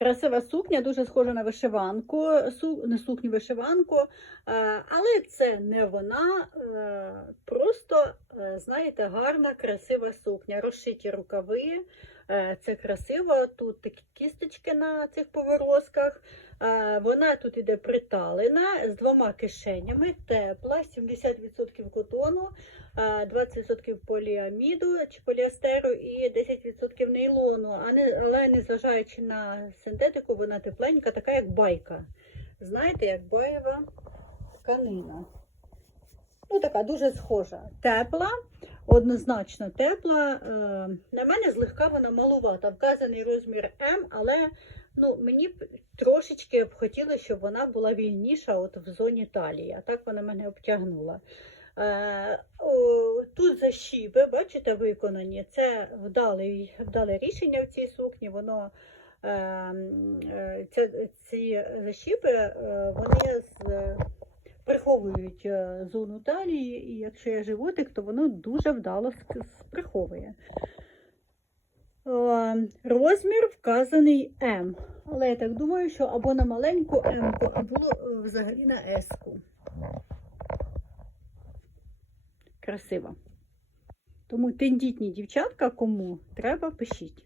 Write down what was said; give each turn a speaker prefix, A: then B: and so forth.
A: Красива сукня, дуже схожа на вишиванку, не сукню вишиванку, е, але це не вона, е, просто, знаєте, гарна, красива сукня. Розшиті рукави, е, це красиво. Тут такі кісточки на цих поворозках. Е, Вона тут іде приталена з двома кишенями, тепла, 70% котону, е, 20% поліаміду чи поліастеру і 10% нейлону. Але незважаючи на синтетику, вона тепленька, така як байка. Знаєте, як байова тканина. Ну, така дуже схожа. Тепла, однозначно тепла. Е, На мене злегка вона малувата. Вказаний розмір М, але ну, мені трошечки б хотілося, щоб вона була вільніша от в зоні талії. А так вона мене обтягнула. Е, Тут защіби, бачите, виконані. Це вдале, вдале рішення в цій сукні. Воно е, м, е, ці защіби е, вони з, приховують е, зону талії, і якщо є животик, то воно дуже вдало приховує. Е, Розмір вказаний М. Але я так думаю, що або на маленьку М, або е, взагалі на С-ку. Красиво. Тому тендітні дівчатка, кому треба, пишіть.